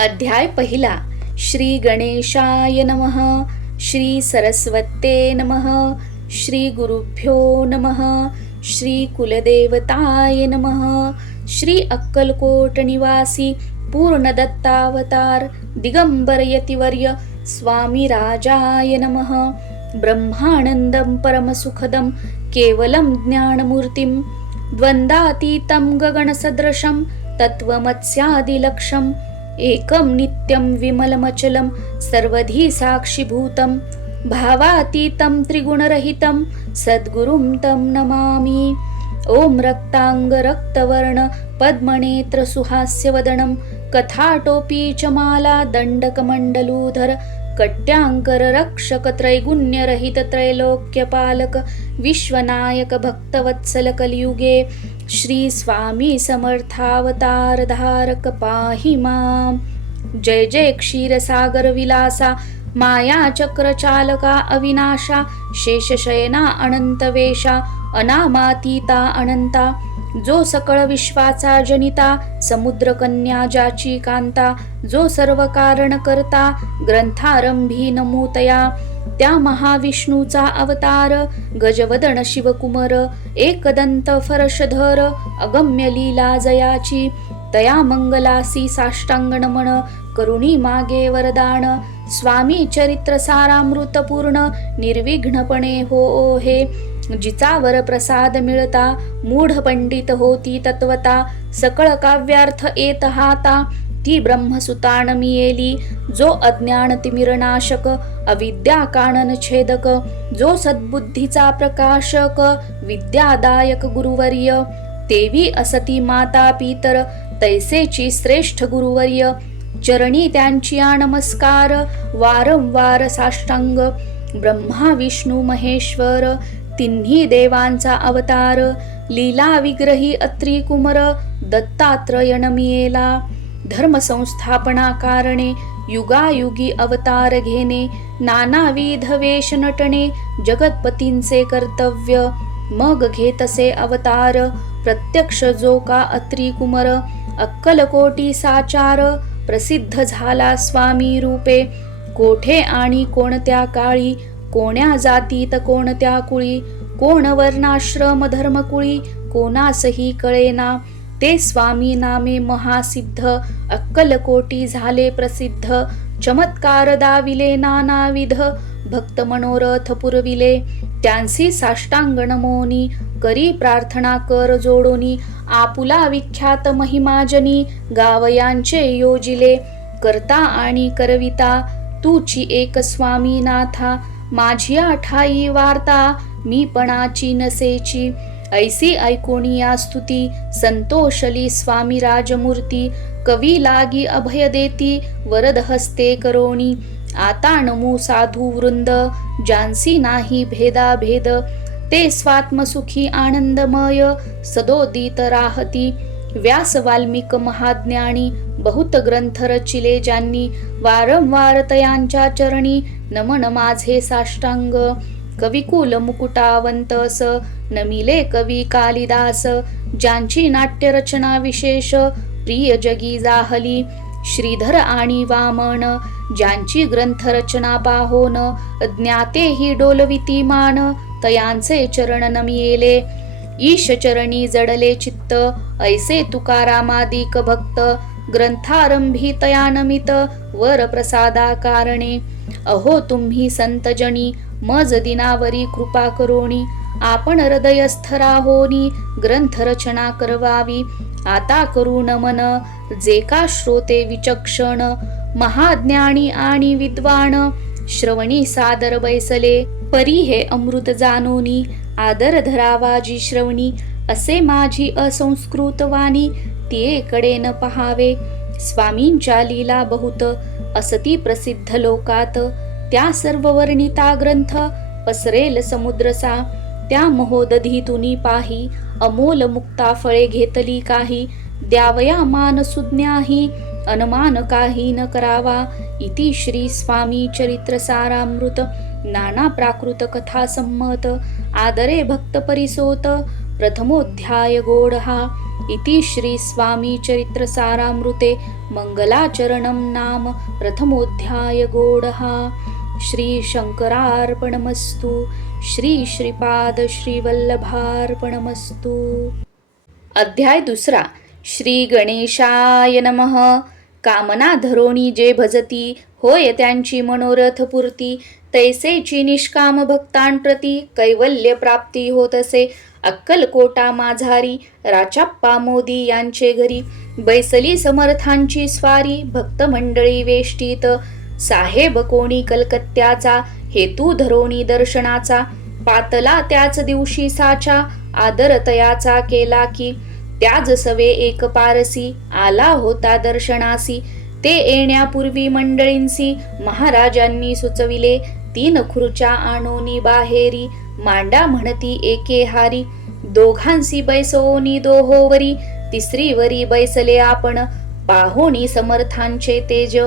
अध्याय पहिला. श्री गणेशाय नमः. श्री सरस्वते नमः. श्री गुरुभ्यो नमः. श्री कुलदेवताय नमः. श्री अक्कलकोट निवासी पूर्णदत्तावतार दिगंबर यतिवर्य स्वामी राजाय नमः. ब्रह्मानंदं परमसुखदं केवलं ज्ञानमूर्तिं द्वंद्वातीतं गगनसदृशं तत्त्वमस्यादिलक्ष्यम् एकं नित्यं विमलमचलं सर्वधी साक्षीभूतं भावातीतं त्रिगुणरहितं सद्गुरुं तं नमामि. ओम रक्तांग रक्तवर्ण पद्मनेत्र सुहास्यवदनं कथाटोपी च माला दंडकमण्डलूधर कट्यांकर रक्षक त्रैगुण्यरहित त्रैलोक्यपालक विश्वनायक भक्तवत्सल कलियुगे श्री स्वामी समर्थावतार धारक पाहि मां. जय जय क्षीरसागर विलासा माया चक्र चालका अविनाशा शेषशयना अनंतवेशा अनामातीता अनंता जो सकळ विश्वाचा जनिता समुद्र कन्या ज्याची कांता जो सर्व कारण करता ग्रंथारंभी नमूतया त्या महाविष्णूचा अवतार गजवदन शिवकुमार एकदंत फरशधर अगम्य लीला जयाची तया मंगलासी साष्टांग नमन करुणी मागे वरदान स्वामी चरित्र सारामृत पूर्ण निर्विघ्नपणे हो हे जिचावर प्रसाद मिळता मूढ पंडित होती तत्वता सकळ काव्यार्थ येत हाता ती ब्रह्मसुतान मियेली जो अज्ञान तिमिरनाशक अविद्या कानन छेदक जो सद्बुद्धीचा प्रकाशक विद्यादायक गुरुवर्य देवी असती माता पितर तैसेची श्रेष्ठ गुरुवर्य चरणी त्यांची नमस्कार वारंवार साष्टांग ब्रह्मा विष्णू महेश्वर तिन्ही देवांचा अवतार लीला विग्रही अत्री कुमर दत्तात्रयण मियेला धर्म संस्थापना कारणे युगायुगी अवतार घेणे नानाविध वेश नटणे जगतपतींचे कर्तव्य मग घेतसे अवतार प्रत्यक्ष जो का अत्री कुमर अक्कलकोटी साचार प्रसिद्ध झाला स्वामी रूपे कोठे आणि कोणत्या काळी कोण्या जातीत कोणत्या कुळी कोण वर्णाश्रम धर्मकुळी कोणासही कळेना ते स्वामी नामे महासिद्ध अक्कलकोटी झाले प्रसिद्ध चमत्कार दाविले नानाविध भक्त मनोरथ पुरविले त्यांसी साष्टांग नमोनी करी प्रार्थना कर जोडोनी आपुला विख्यात महिमाजनी गावयांचे योजिले करता आणि करविता तूची एक स्वामी नाथा माझी ठाई वार्ता मी पणाची नसेची ऐसी ऐकोनिया स्तुती संतोषली स्वामी राजमूर्ती कवी लागी अभय देती वरद हस्ते करोणी आता नमू साधू वृंद जानसी नाही भेदा भेद ते स्वात्मसुखी आनंदमय सदोदित राहती व्यास वाल्मिक महाज्ञानी बहुत ग्रंथ रचिले ज्यांनी वारंवार तयांच्या चरणी नमन माझे साष्टांग कविकुल मुकुटावंतस नमिले कवी कालिदास ज्यांची नाट्यरचना विशेष प्रिय जगी जाहली श्रीधर आणि वामन ज्यांची ग्रंथरचना पाहोन ज्ञाते ही डोलविती मान तयांचे चरण नमियेले ईश चरणी जडले चित्त ऐसे तुकारामादिक भक्त ग्रंथारंभी तया नमित वर प्रसादा कारणे अहो तुम्ही संतजनी मज दिनावरी कृपा करोणी आपण हृदयस्थ राहोनी ग्रंथरचना करवावी आता करू नमन जे का श्रोते विचक्षण महाज्ञानी आणि विद्वान श्रवणी सादर बैसले परी हे अमृत जानोनी आदर धरावा जी श्रवणी असे माझी असंस्कृत वाणी तियेकडे न पहावे स्वामींच्या लीला बहुत असती प्रसिद्ध लोकात त्या सर्व वर्णिता ग्रंथ पसरेल समुद्रसा त्या महोदधीतुनी पाही अमोल मुक्ता फळे घेतली काही द्यावया मान सुज्ञाही अनमान काही न करावा इति श्री स्वामी चरित्र सारामृत नाना प्राकृत कथा संमत आदरे भक्त परिसोत प्रथमोध्याय गोड हा इति श्री स्वामी चरित्र सारामृते मंगलाचरणं नाम प्रथमोऽध्याय गौडः। श्री शंकरार्पणमस्तु। श्री श्रीपाद श्रीवल्लभार्पणमस्तु। अध्याय दुसरा। श्री गणेशाय नमः। कामना धरोणी जे भजती, होय त्यांची मनोरथ पूर्ती, तैसेची निष्काम भक्तांप्रती कैवल्य प्राप्ती होत असे। अक्कलकोटा माझारी, राचाप्पा मोदी यांचे घरी, बैसली समर्थांची स्वारी, भक्त मंडळी वेष्टीत। साहेब कोणी कलकत्त्याचा, हेतू धरोणी दर्शनाचा, पातला त्याच दिवशी साचा, आदर तयाचा केला की, त्याज सवे एक पारसी, आला होता दर्शनासी। ते येण्यापूर्वी मंडळींसी, महाराजांनी सुचविले, 3 खुर्च्या आणोनी बाहेरी, मांडा म्हणती एके हारी। दोघांसी बैसोनी दोहोवरी, तिसरीवरी बैसले आपण, पाहोनी समर्थांचे तेज,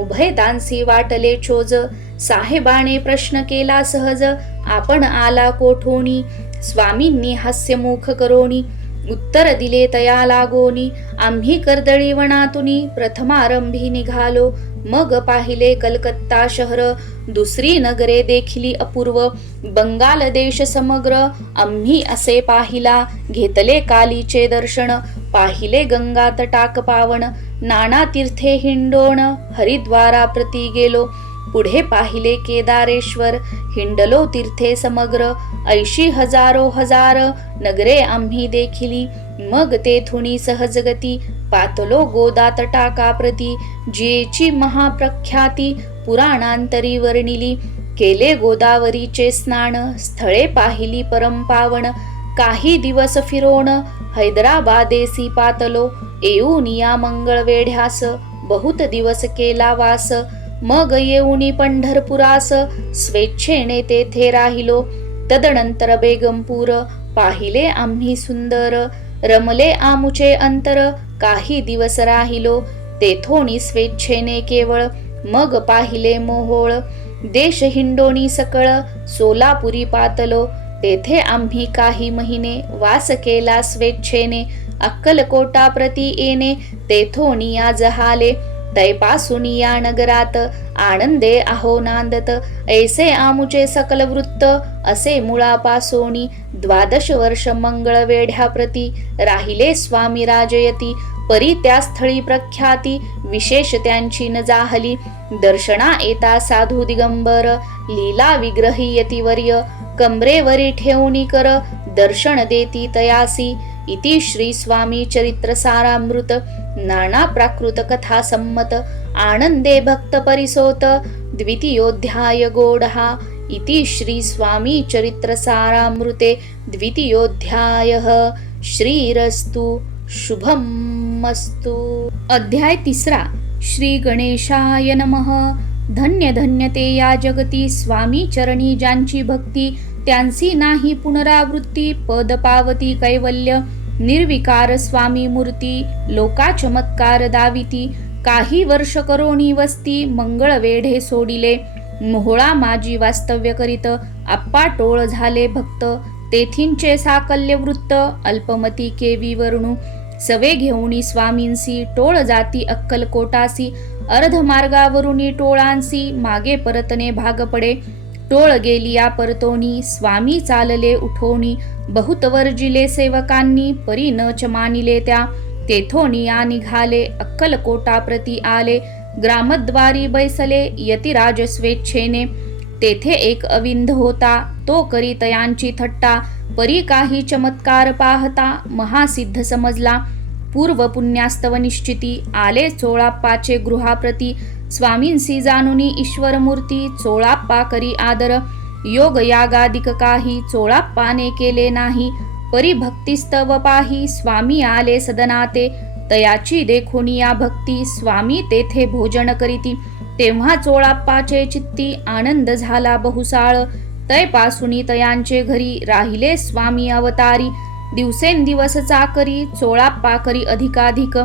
उभयतांसी वाटले चोज। साहेबाने प्रश्न केला सहज, आपण आला कोठोनी, स्वामींनी हास्यमुख करोनी, उत्तर दिले तया लागोनी, आम्ही कर्दळी वनातुनी, प्रथमारंभी निघालो, मग पाहिले कलकत्ता शहर, दुसरी नगरे देखिली अपूर्व, बंगाल देश समग्र, आम्ही असे पाहिला, घेतले कालीचे दर्शन, पाहिले गंगा तटाक पावन, नाना तीर्थे हिंडोण, हरिद्वारा प्रती गेलो, पुढे पाहिले केदारेश्वर, हिंडलो तीर्थे समग्र, 80 हजारो हजार नगरे आम्ही देखिली, मग तेथुनी सहजगती, पातलो गोदा तटाका प्रती, जेची महाप्रख्याती, पुराणांतरी वर्णिली, केले गोदावरीचे स्नान, स्थळे पाहिली परमपावन, काही दिवस फिरोण, हैदराबादेसी पातलो, येऊन या मंगळवेढ्यास, बहुत दिवस केला वास, मग येऊनी पंढरपुरास, स्वेच्छेने तेथे राहिलो, तदनंतर बेगमपूर, पाहिले आम्ही सुंदर, रमले आमुचे अंतर, काही दिवस राहिलो, तेथोनी स्वेच्छेने केवळ, मग पाहिले मोहोळ, देश हिंडोनी सकळ, सोलापुरी पातलो, तेथे आम्ही काही महिने वास केला स्वेच्छेने, अक्कलकोटा प्रती येणे, तेथोनी या जहाले, तैपासून या नगरात, आनंदे आहो नांदत, ऐसे आमुचे सकल वृत्त, असे मुळापासोनी, 12 वर्ष मंगळवेढ्याप्रती, राहिले स्वामी राजयती, परी त्या स्थळी प्रख्याती, विशेष त्यांची न जाहली, दर्शना येता साधू दिगंबर, लीला विग्रही यतिवर्य, कमरेवरी ठेवणी कर, दर्शन देती तयासी। इति श्री स्वामी चरित्र सारामृत नाना प्राकृत कथा सम्मत, आनंदे भक्त परिसोत, द्वितीयोऽध्याय गौडः। इति श्री स्वामी चरित्र सारामृते द्वितीयोऽध्यायः। श्रीरस्तु शुभमस्तु। अध्याय तिसरा। श्री गणेशाय नमः। धन्य धन्य ते या जगती, स्वामी चरणी ज्यांची भक्ती, त्यांची नाही पुनरावृत्ती, पद पावती कैवल्य, निर्विकार स्वामी मूर्ती, लोका चमत्कार दाविती, काही वर्ष करोनी वस्ती, मंगळवेढे सोडिले, मोहोळा माझी वास्तव्य करीत, आप्पा टोळ झाले भक्त, तेथींचे साकल्य वृत्त, अल्पमती केवी वर्णू, सवे घेऊनी स्वामींसी, टोळ जाती अक्कलकोटासी, अर्ध मार्गावरुनी टोळांसी, मागे परतने भाग पडे, टोळ गेली या परतोनी, स्वामी चालले उठोनी, बहुत वर्जिले सेवकांनी, परी न च मानिले त्या, तेथोनी या निघाले, अक्कलकोटा प्रती आले, ग्रामद्वारी बैसले, यतिराज स्वेच्छेने, तेथे एक अविंध होता, तो करी तयांची थट्टा, परी काही चमत्कार पाहता, महासिद्ध समजला, पूर्व पुण्यास्तव निश्चिती, आले चोळाप्पाचे गृहाप्रती, स्वामींसी जानुनी ईश्वर मूर्ती, चोळाप्पा करी आदर, योग यागादिक काही चोळाप्पाने केले नाही, परी भक्तिस्तव पाही, स्वामी आले सदनाते, तयाची देखोनी या भक्ती, स्वामी तेथे भोजन करीती, तेव्हा चोळाप्पाचे चित्ती, आनंद झाला बहुसाळ, तैपासुनी तयांचे घरी, राहिले स्वामी अवतारी, दिवसेंदिवस चाकरी, चोळाप्पा करी अधिकाधिक,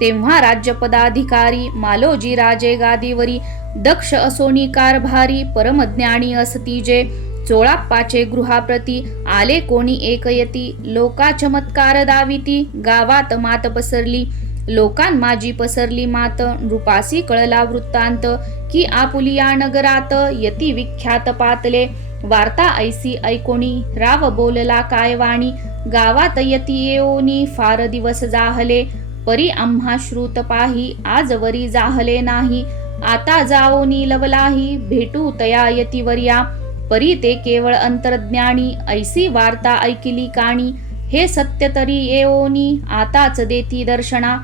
तेव्हा राज्यपदाधिकारी, मालोजी राजे गादीवरी, दक्ष असोनी कारभारी, परमज्ञानी असती जे, चोळाप्पाचे गृहाप्रती आले कोणी एकयती, लोका चमत्कार दाविती, गावात मात पसरली, लोकां माझी पसरली मात, नृपासी कळला वृत्तांत, की आपुलिया नगरात यती विख्यात पातले, वार्ता ऐसी ऐकोणी, राव बोलला काय वाणी, गावात यती येओनी, फार दिवस जाहले, परी आम्हा श्रुत पाही, आजवरी जाहले नाही, आता जाओनी लवलाही, भेटू तया यतीवर्या, परी ते केवळ अंतर्ज्ञानी, ऐसी वार्ता ऐकिली काणी, हे सत्य तरी येओनी, आताच देती दर्शना,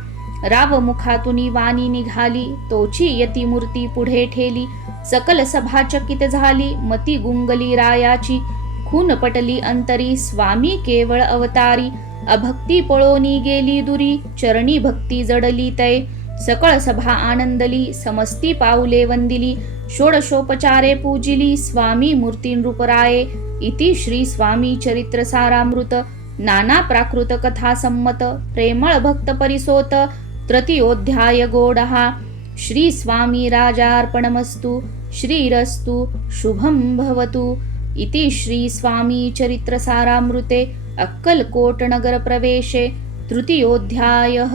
राव मुखातुनी वाणी निघाली, तोची यती मूर्ती पुढे ठेली, सकल सभा चकित झाली, मती गुंगली रायाची, खून पटली अंतरी, स्वामी केवळ अवतारी, अभक्ती पळोनी गेली दुरी, चरणी भक्ती जडली तै, सकळ सभा आनंदली, समस्ती पाऊले वंदिली, षोडशोपचारे पूजिली, स्वामी मूर्ती नृपराये, इति श्री स्वामी चरित्र सारामृत, नाना प्राकृत कथा संमत, प्रेमळ भक्त परिसोत, तृतीयोध्याय गोडहा. श्री स्वामी राजार्पणमस्तु. श्रीरस्तु शुभं भवतु. इति श्री स्वामी चरित्र सारामृते अक्कलकोट नगर प्रवेशे तृतीयोध्यायः.